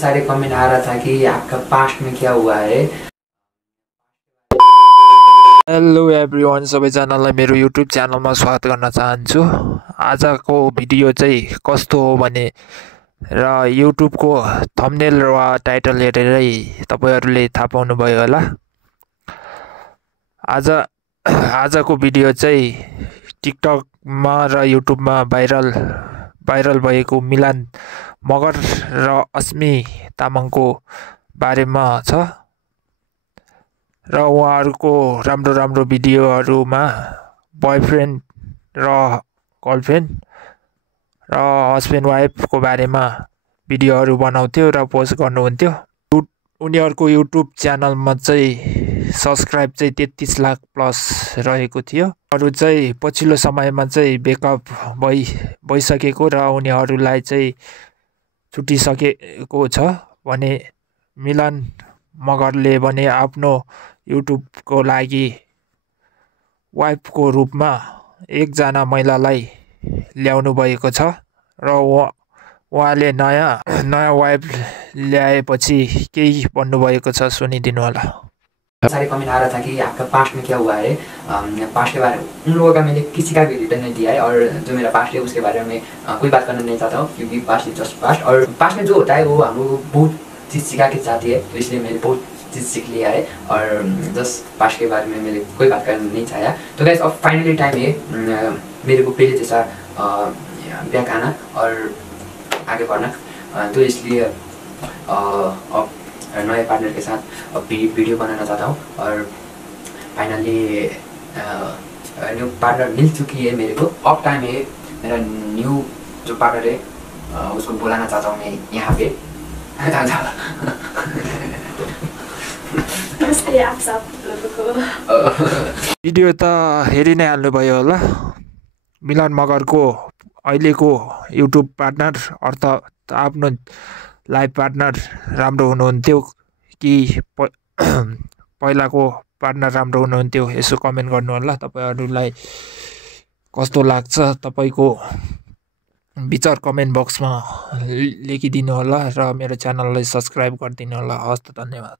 सारे कमेंट आ रहा था कि आपका पास्ट में क्या हुआ है। हेलो एभ्रिवान, सबैजनालाई मेरो युट्युब च्यानलमा स्वागत गर्न चाहन्छु। आजको भिडियो चाहिँ कस्तो हो भने र युट्युबको थम्बनेल वा टाइटल हेरेरै तपाईहरुले थाहा पाउनुभयो होला। आजको भिडियो चाहिँ टिकटकमा र युट्युबमा भाइरल भएको मिलन मगर र अस्मी तामाङको बारेमा छ र उहाँहरुको राम्रो भिडियोहरुमा बॉयफ्रेन्ड र गर्लफ्रेन्ड र हस्बेन्ड वाइफको बारेमा भिडियोहरु बनाउँथ्यो र पोस्ट गर्नुहुन्थ्यो। उनीहरुको युट्युब च्यानलमा चाहिँ सब्स्क्राइब चाहिँ 33 लाख प्लस रहेको थियो। अरु चाहिँ पछिल्लो समयमा चाहिँ ब्रेकअप भइसकेको र उनीहरुलाई चाहिँ छुटिसकेको छ भने मिलन मगरले भने आफ्नो युट्युबको लागि वाइफको रूपमा एकजना महिलालाई ल्याउनु भएको छ र उहाँले नयाँ वाइफ ल्याएपछि केही भन्नु भएको छ, सुनिदिनु होला। सारे कमेंट आ रहा था कि आपका पास्ट में क्या हुआ है। पास्ट के बारे में उन लोगों का मैंने किसी का भी रिटर्न नहीं दिया है और जो मेरा पास्ट है उसके बारे में कोई बात करना नहीं चाहता हूँ, क्योंकि पास्ट इज जस्ट पास्ट। और पास्ट में जो होता है वो हम लोग को बहुत चीज़ सिखा के जाती है, तो इसलिए मैंने बहुत चीज़ सीख लिया है और जस्ट पास्ट के बारे में मैंने कोई बात करना नहीं चाहा। तो गाइस अब फाइनली टाइम है मेरे को पहले जैसा बैक आना और आगे बढ़ना। तो इसलिए अब नए पार्टनर के साथ वीडियो बनाना चाहता हूँ और फाइनली न्यू पार्टनर मिल चुकी है मेरे को। अब टाइम है मेरा न्यू जो पार्टनर है उसको बुलाना चाहता हूँ मैं यहाँ पे। भिडियो त हेरि नै हाल्नुभयो होला। मिलन मगरको अहिलेको युट्युब पार्टनर अर्थात् आफ्नो लाइफ पार्टनर राम्रो हुनुहुन्थ्यो कि पहिलाको पार्टनर राम्रो हुनुहुन्थ्यो, यसो कमेन्ट गर्नु होला। तपाईहरुलाई कस्तो लाग्छ तपाईको विचार कमेन्ट बक्समा लेखिदिनु होला र मेरो च्यानललाई सब्स्क्राइब गरिदिनु होला। हस्त, धन्यवाद।